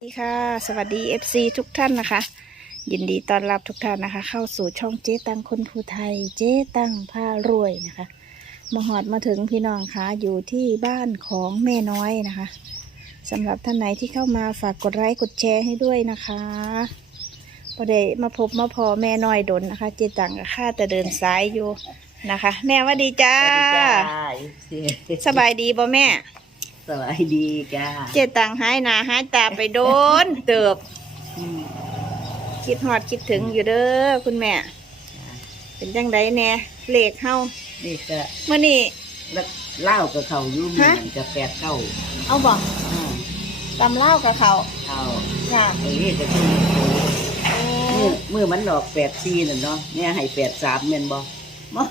สวัสดีค่ะสวัสดี FC ทุกท่านนะคะ ยินดีต้อนรับทุกท่านนะคะ เข้าสู่ช่องเจ๊ตังคนภูไทย เจ๊ตังผ้ารวยนะคะมาหอดมาถึงพี่น้องคะอยู่ที่บ้านของแม่น้อยนะคะสำหรับท่านไหนที่เข้ามาฝากกดไลค์กดแชร์ให้ด้วยนะคะพอได้มาพบมาพอแม่น้อยดนนะคะ เจ๊ตังกับข้าแต่เดินสายอยู่นะคะ แม่หว่าดีจ้าสบายดีบ่แม่ สบายดีจ้าเจ๊ตังหายหนาหายตาไปโดน เติบอืมคิดฮอดคิดถึงอยู่เด้อคุณแม่ เป็นจังไดแน่เลขเฮานี่ก็เมื่อนี้แล้วเล่ากับเขาอยู่ฮะมันจะแปดเก้าเอาบ่อ่าตำเล่าวกับเขาเขาค่ะไอ้นี่ก็คือโอ้มือมือมันหลอกแปดซีน่ะเนาะเนี่ยให้แปดสามเม่นบ่มา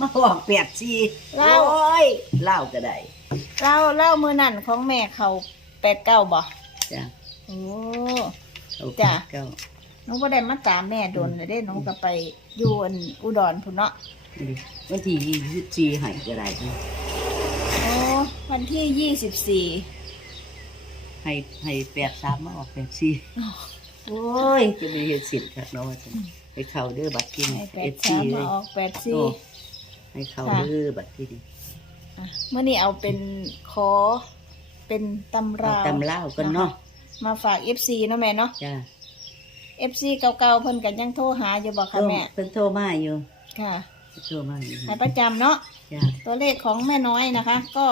มาหลอกแปดซีเล่าโอ้ยเล่าก็ได้ เล่าเล่ามือนั่นของแม่เขาแปดเก้าบ่จ้าโอ้เอาจ้ะแปดเก้าหนูก็ได้มาตามแม่โดนเลยเด้หนูก็ไปอยู่อันอุดรพุ่นเนาะนี่วันที่ยี่สิบสี่ให้ก็ได้โอ้วันที่ยี่สิบสี่ให้ให้แปดสามมาออกแปดซีโอ้ยจะไม่เห็นสิทธิ์ครับเนาะว่าจะให้เขาเด้อบัตรกินให้แปเอดฟซีสามเลมายออกแปดสี่โอ้ให้เขาเด้อบัตรที่ดีอะ เมื่อนี้เอาเป็นขอเป็นตำเอาราตำเล่ากันเนาะมาฝากเอฟซีเนาะแม่เนาะจ้าเอฟซีเก่าๆเพิ่นกันยังโทรหาอยู่บอกค่ะแม่ เพิ่นโทรมาอยู่ค่ะโทรมาอยู่หายประจำเนาะ จ้าตัวเลขของแม่น้อยนะคะ ก็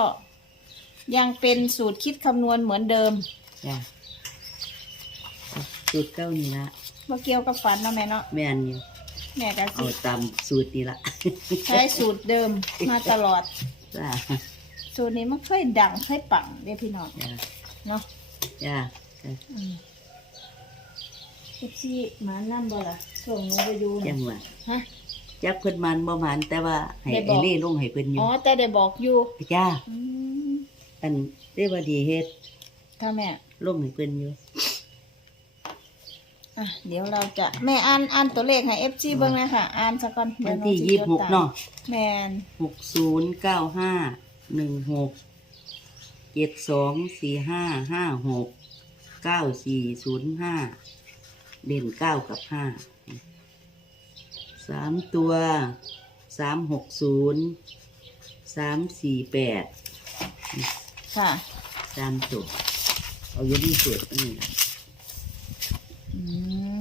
ยังเป็นสูตรคิดคำนวณเหมือนเดิมจ้าสูตรเก้านี่ละว่าเกี่ยวกับฝันเนาะแม่เนาะแม่นอยู่แม่ก็เอาสิตามสูตรนี่ละใช้สูตรเดิมมาตลอด จ้าสูตรนี้มันค่อยดังค่อยปังเด้อพี่น้องจ้าเนาะจ้าเอฟซีมานั่บ่ล่ะส่งหนูไปอยู่จันะงหวะฮะจักเพิ่นมันบ่มันแต่ว่าให้ได้บไอ้อกเล่ลงให้เพิ่นอยู่อ๋อแต่ได้บอกอยู่จ้าอืมอันเรียกว่าดีเฮ็ดค่ะแม่ลงให้เพิ่นอยู่ อะเดี๋ยวเราจะแม่อ่านอ่านตัวเลขให้เอฟซีเบิ่งเลยค่ะอ่านซะก่อนวันเดี๋ที่ยวหนูสิยี่สิบหกจดตมเนาะแมนหกศูนย์เก้าห้าหนึ่งหกเจ็ดสองสี่ห้าห้าหกเก้าสี่ศูนย์ห้าเด่นเก้ากับห้าสามตัวสามหกศูนย์สามสี่แปดค่ะ สามตัวเอาอยู่ที่สุดอันนี้ละ อืม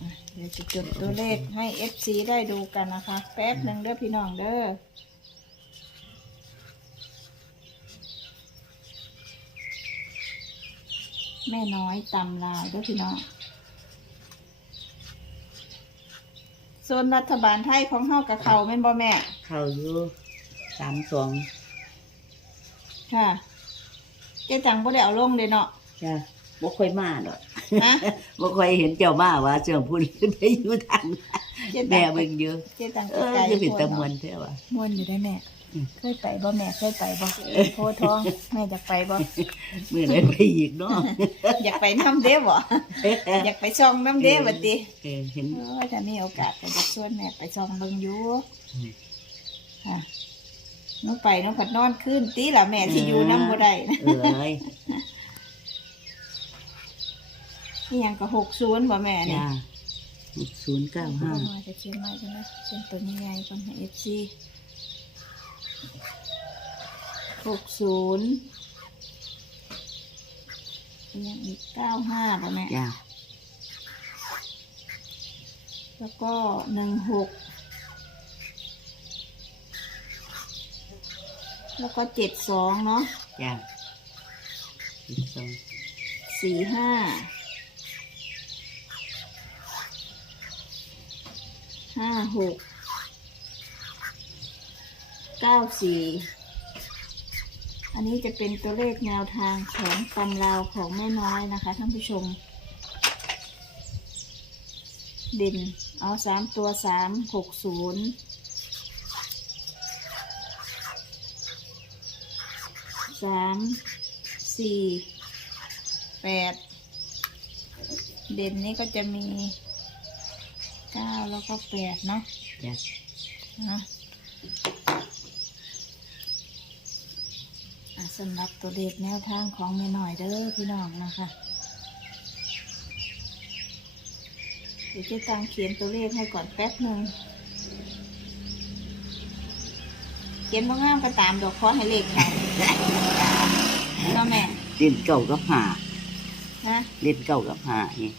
อะเดี๋ยวจะจดตัวเลขให้เอฟซีได้ดูกันนะคะ แป๊บหนึ่งเด้อพี่น้องเด้อ แม่น้อยตำลาวเด้อพี่น้อง ส่วนรัฐบาลไทยของเฮากับเขาแม่นบ่แม่ เข้าอยู่สามสองค่ะเจ๊จังบ่ได้เอาลงเลยเนาะจ้ะบ่ค่อยมาดอก ฮะ บ่ค่อยเห็นเจ้ามาว่าเจ้าพูดไปอยู่ทางเจ๊ตัแม่งเบิ่งเยอะเจ๊ตังเออไกลจะเป็นโพตะดมวเนาะนแท้ว่ะ มวนอยู่ได้แม่ อืม เคยไปบ่แม่เคยไปบ่โพธิ์ทองแม่อยากไปบ่ เมื่อไหรไปอีกเนาะอยากไปน้ำเด้บ่อยากไปช่องน้ำเด้บัดติเออเห็น เออถ้ามีโอกาสก็จะชวนแม่ไปช่องเบิ่งอยู่อืม ค่ะหนูไปหนูผัดนอนขึ้นตีล่ะแม่สิอยู่น้ำบ่ได้นะ เออเอ้ย นี่ยังก็60บ่แม่นี่จ้าศูนย์เก้าห้ามาจะเขียนมาจังนะเขียนตัวใหญ่ๆก่อนให้ FC 60อีกอยังอีก95บ่แม่ จ้าแล้วก็หนึ่งหก แล้วก็เจ็ดสองเนาะจ้าสิบสองสี่ห้า ห้าหกเก้าสี่อันนี้จะเป็นตัวเลขแนวทางของตำราวของแม่น้อยนะคะท่านผู้ชม เด่นเอาสามตัวสามหกศูนย์สามสี่แปดเด่นนี้ก็จะมี เก้าแล้วก็แปดเนาะจ้านะอะสำหรับตัวเลขแนวทางของแม่หน่อยเด้อพี่น้องนะคะเดี๋ยวเจ๊ตังเขียนตัวเลขให้ก่อนแป๊บหนึ่งเขียนบ้างามก็ตามดอกขอให้เลขเขาเนาะแม่เล่นเก่ากับหานะเล่นเก่ากับหานี่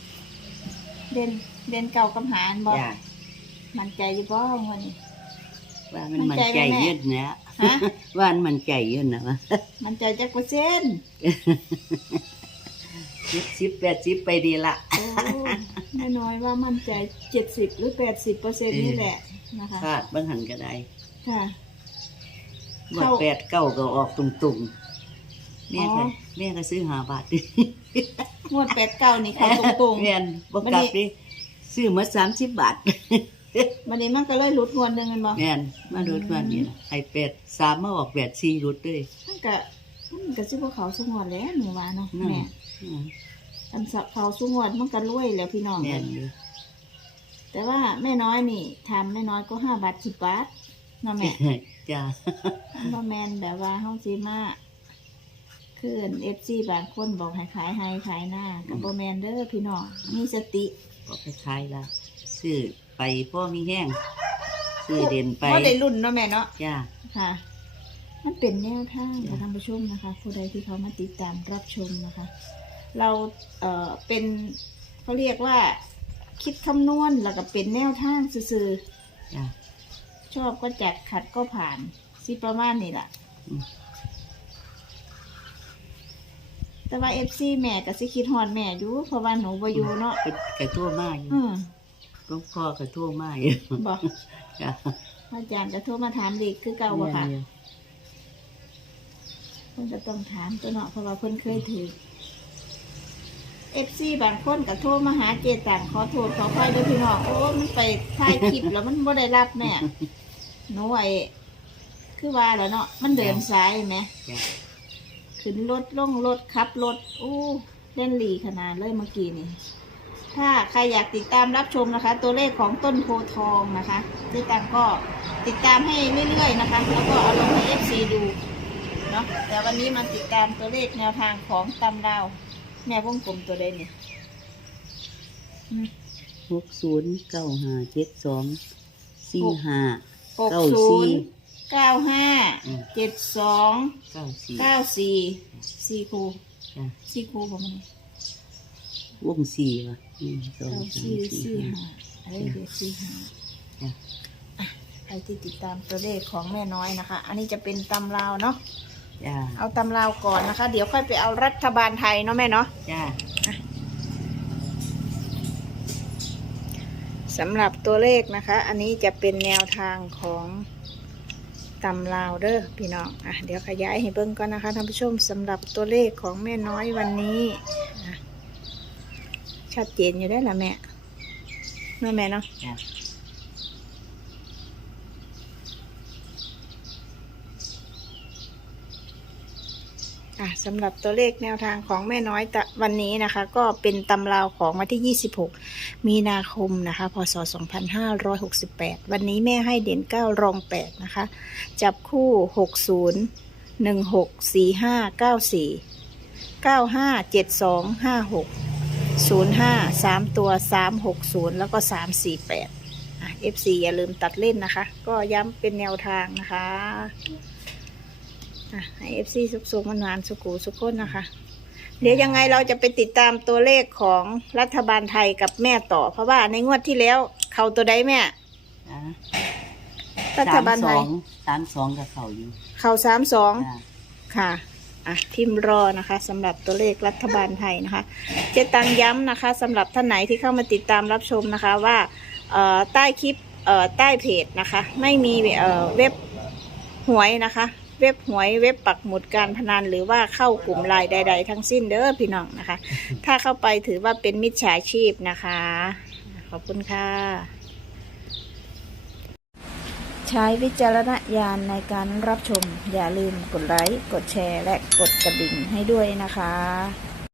เด่น เด่นเก่ากำหารบอกจ้ามันใจอยู่บ้องวันนี้ ว่ามันมั่มันนใจใจไหมแม่ยืดนะฮะ ว่ามันมันใจยืดนะวะมันใจจักเปอร์เซ็นต์สิบสิบแปดสิบไปดีละ โอ้แม่น้อยว่ามั่นใจเจ็ดสิบหรือแปดสิบเปอร์เซ็นต์นี่แหละนะคะ พลาดบางหันก็ได้ค่ะว่าเข้า แปดเก้าก็ออกตรงๆแม่อ๋ก็อแม่ก็ซื้อหาบาทงวดแปดเก้านี่เขาตรงแม่นบวันกลับนี้ดิ ซื้อมาสามสิบบาทๆวันนี้มันก็เลยหลุดงวดหนึ่งกันบ่แม่นมาดูดวันนี้นะไอ้แปดสามมาออกแปดสี่รุดเลยมันก็มันก็สิบ่เขาสงวดแล้วหนูว่าเนาะนั่น แม่อืมอันสับเขาสงวดมันก็รวยแล้วพี่น้องแม่นอยู่แต่ว่าแม่น้อยนี่ทำแม่น้อยก็ห้าบาทสิบบาทเนาะแม่ จ้าบ่แมนแบบว่าเฮาสิมาคือเอฟซีบางคนบอกให้ขายให้ขายหน้ากับบ่แมนเด้อพี่น้องมีสติ ก็คล้ายๆละซื้อไปพ่อมีแห้งซื้อเด่นไปบ่ได้รุ่นเนาะแม่เนาะจ้า ค่ะ มันเป็นแนวทางจ้ะค่ะท่านผู้ชมนะคะ ผู้ใดที่เขามาติดตามรับชมนะคะ เราเอ่อเป็นเขาเรียกว่า คิดคำนวณแล้วก็เป็นแนวทางซื่อจ้าๆชอบก็จัดขัดก็ผ่านสิประมาณนี้ล่ะอืม แต่ว่าเอฟซีแม่ก็สิคิดฮอดแม่อยู่เพราะว่าหนูบ่อยู่เนาะเป็นกระทั่วมาอยู่อืมหลูกพ่อกระทั่วมาอยู่บอกจ้าอาจารย์จะโทรมาถามเด็กคือเก่าบ่ค่ะแม่นอยู่เพิ่นจะต้องถามตัวเนาะเพราะว่าเพิ่นเคยถือเอฟซีบางคนก็โทรมาหาเจตังขอโทษขออภัยด้วยพี่น้องโอ้มันไปถ่ายคลิปแล้วมันบ่ได้รับแม่หนูไอ้คือว่าแล้วเนาะมันเดินสายไหม จ้า ขึ้นรถลงรถขับรถอู้เล่นหลีขนาดเลยเมื่อกี้นี่ถ้าใครอยากติดตามรับชมนะคะ ตัวเลขของต้นโพธิ์ทองนะคะที่ตังก็ติดตามให้เรื่อยๆนะคะ แล้วก็เอาลงให้เอฟซีดูเนาะแต่วันนี้มาติดตามตัวเลขแนวทางของตำดาว แม่วงกลมตัวใดเนี่ยอืมหกศูนย์เก้าห้าเจ็ดสองสี่ห้าหกเก้าศูสี่นย์ เก้าห้าอืม เจ็ดสองเก้าสี่ เก้าสี่สี่คูจ้าสี่คูผมนี่วงสี่วะหนึ่งสองเก้าสามสี่สี่สี่ห้าห้า เอ้ยเดี๋ยวสี่ห้าจ้าใครที่ติดตามตัวเลขของแม่น้อยนะคะ อันนี้จะเป็นตำราวเนาะจ้าเอาตำราวก่อนนะคะ เดี๋ยวค่อยไปเอารัฐบาลไทยเนาะแม่เนาะ จ้าสำหรับตัวเลขนะคะ อันนี้จะเป็นแนวทางของ ตำลาวเด้อพี่น้องอะเดี๋ยวขยายให้เบิ่งก่อนนะคะท่านผู้ชมสำหรับตัวเลขของแม่น้อยวันนี้ชัดเจนอยู่ได้ละแม่แม่แม่เนาะ จ้าอะสำหรับตัวเลขแนวทางของแม่น้อยตะวันนี้นะคะ ก็เป็นตำราวของวันที่ 26 มีนาคมนะคะ พศ 2568 วันนี้แม่ให้เด่น 9 รอง 8 นะคะ จับคู่ 60 16 45 94 95 72 56 05 3 ตัว 360 แล้วก็ 348อะ FC อย่าลืมตัดเล่นนะคะ ก็ย้ำเป็นแนวทางนะคะ อะให้เอฟซีสุกสุกมันหวานๆสุกูสุกคนนะคะ เดี๋ยวยังไงเราจะไปติดตามตัวเลขของรัฐบาลไทยกับแม่ต่อ เพราะว่าในงวดที่แล้วเขาตัวใดแม่จ้ารัฐบาลไทย สามสองกับเขาอยู่เขาสามสอง จ้าค่ะ อะพิมพ์รอนะคะสำหรับตัวเลขรัฐบาลไทยนะคะ เจตังย้ำนะคะสำหรับท่านไหนที่เข้ามาติดตามรับชมนะคะว่าเอ่อใต้คลิปเอ่อใต้เพจนะคะ ไม่มีเอ่อเว็บหวยนะคะ เว็บหวยเว็บปักหมุดการพนัน หรือว่าเข้ากลุ่มไลน์ใด ๆ ทั้งสิ้นเด้อพี่น้องนะคะ ถ้าเข้าไปถือว่าเป็นมิจฉาชีพนะคะ ขอบคุณค่ะ ใช้วิจารณญาณในการรับชม อย่าลืมกดไลค์กดแชร์ และกดกระดิ่งให้ด้วยนะคะ